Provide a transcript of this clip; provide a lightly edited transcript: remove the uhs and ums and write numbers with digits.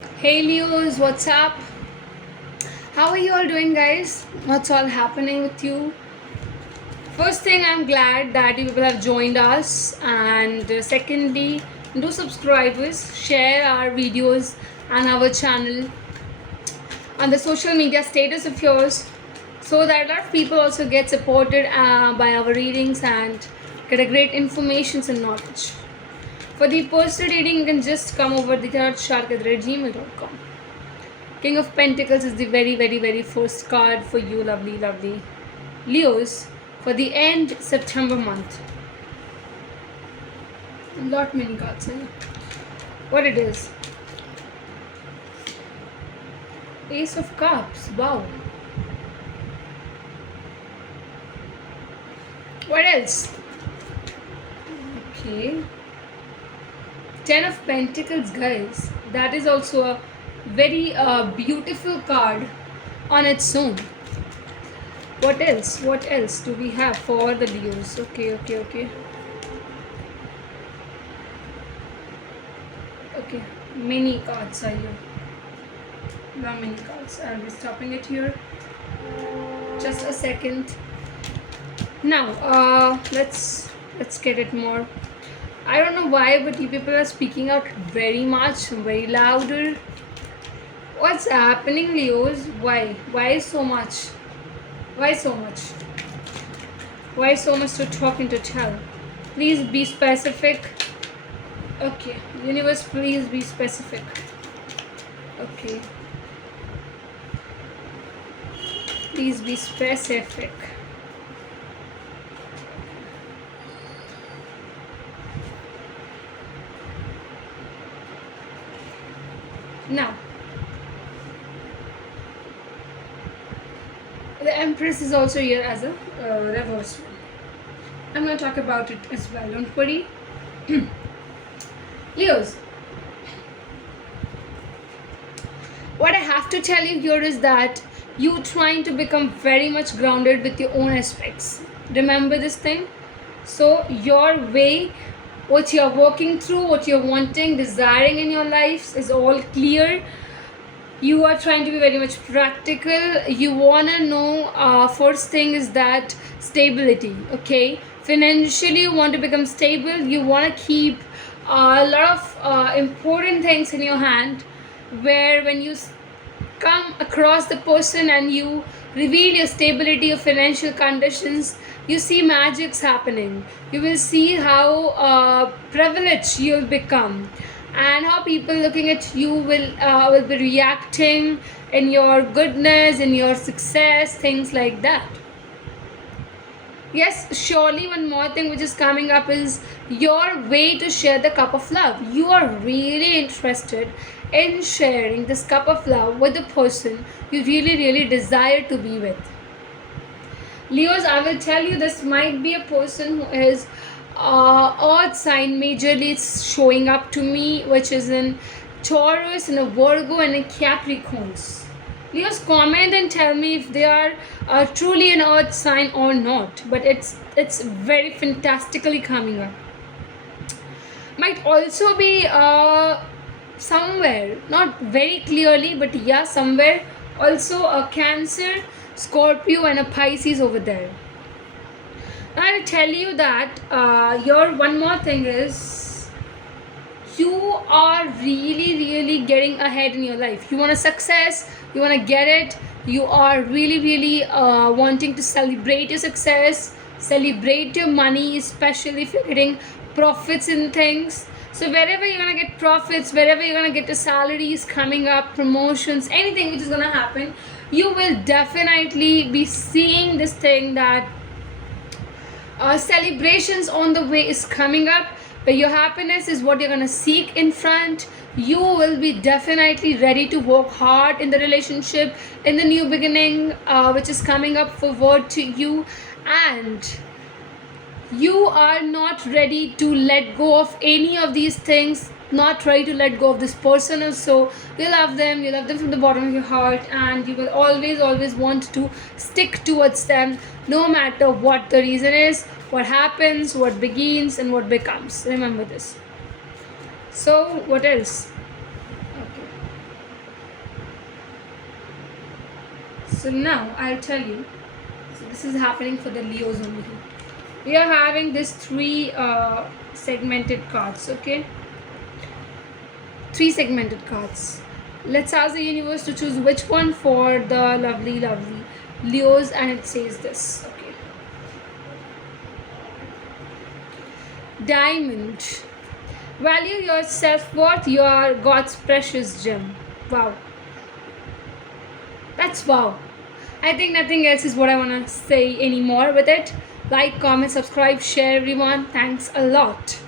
Hey Leos, what's up? How are you all doing, guys? What's all happening with you? First thing, I'm glad that you people have joined us, and secondly, do subscribe us, share our videos and our channel on the social media status of yours, so that a lot of people also get supported by our readings and get a great information and knowledge. For the personal reading, you can just come over the tarotchark@gmail.com. King of Pentacles is the very, very, very first card for you, lovely, lovely Leos, for the end September month. Lot many cards in what it is. Ace of Cups. Wow. What else? Okay. Ten of Pentacles, guys. That is also a very beautiful card on its own. What else? What else do we have for the Leos? Okay. Okay, many cards are here. There are many cards. I'll be stopping it here. Just a second. Now, let's get it more. I don't know why, but you people are speaking out very much, very louder. What's happening, Leos? Why? Why so much? Why so much? Why so much to talk and to tell? Please be specific. Okay, universe, please be specific. Okay. Please be specific. Now, the Empress is also here as a reverse one. I'm going to talk about it as well, don't worry. Leos, what I have to tell you here is that you trying to become very much grounded with your own aspects. Remember this thing? So your way, what you're working through, what you're wanting, desiring in your life is all clear. You are trying to be very much practical. You want to know, first thing is that stability. Okay, financially you want to become stable. You want to keep a lot of important things in your hand, where when you come across the person and you reveal your stability, your financial conditions, you see magics happening. You will see how privileged you'll become, and how people looking at you will be reacting in your goodness, in your success, things like that. Yes, surely one more thing which is coming up is your way to share the cup of love. You are really interested in sharing this cup of love with the person you really desire to be with. Leos, I will tell you, this might be a person who is earth sign majorly. It's showing up to me, which is in Taurus and a Virgo and a Capricorns. Leos, comment and tell me if they are truly an earth sign or not, but it's very fantastically coming up. Might also be somewhere, not very clearly, but yeah, somewhere also a Cancer, Scorpio and a Pisces over there. I'll tell you that your one more thing is, you are really getting ahead in your life. You want a success, you want to get it. You are really wanting to celebrate your success, celebrate your money, especially if you're getting profits in things. So wherever you're gonna get profits, wherever you're gonna get the salaries coming up, promotions, anything which is gonna happen, you will definitely be seeing this thing that celebrations on the way is coming up, where your happiness is what you're gonna seek in front. You will be definitely ready to work hard in the relationship, in the new beginning which is coming up forward to you, and you are not ready to let go of any of these things, not ready to let go of this person. Also, you love them from the bottom of your heart, and you will always want to stick towards them, no matter what the reason is, what happens, what begins and what becomes. Remember this. So what else? Okay, So now I'll tell you. So this is happening for the Leos only. We are having this three segmented cards. Okay, three segmented cards. Let's ask the universe to choose which one for the lovely Leos, and it says this. Okay, Diamond. Value your self worth. You are God's precious gem. Wow, that's wow. I think nothing else is what I want to say anymore with it. Like, comment, subscribe, share, everyone. Thanks a lot.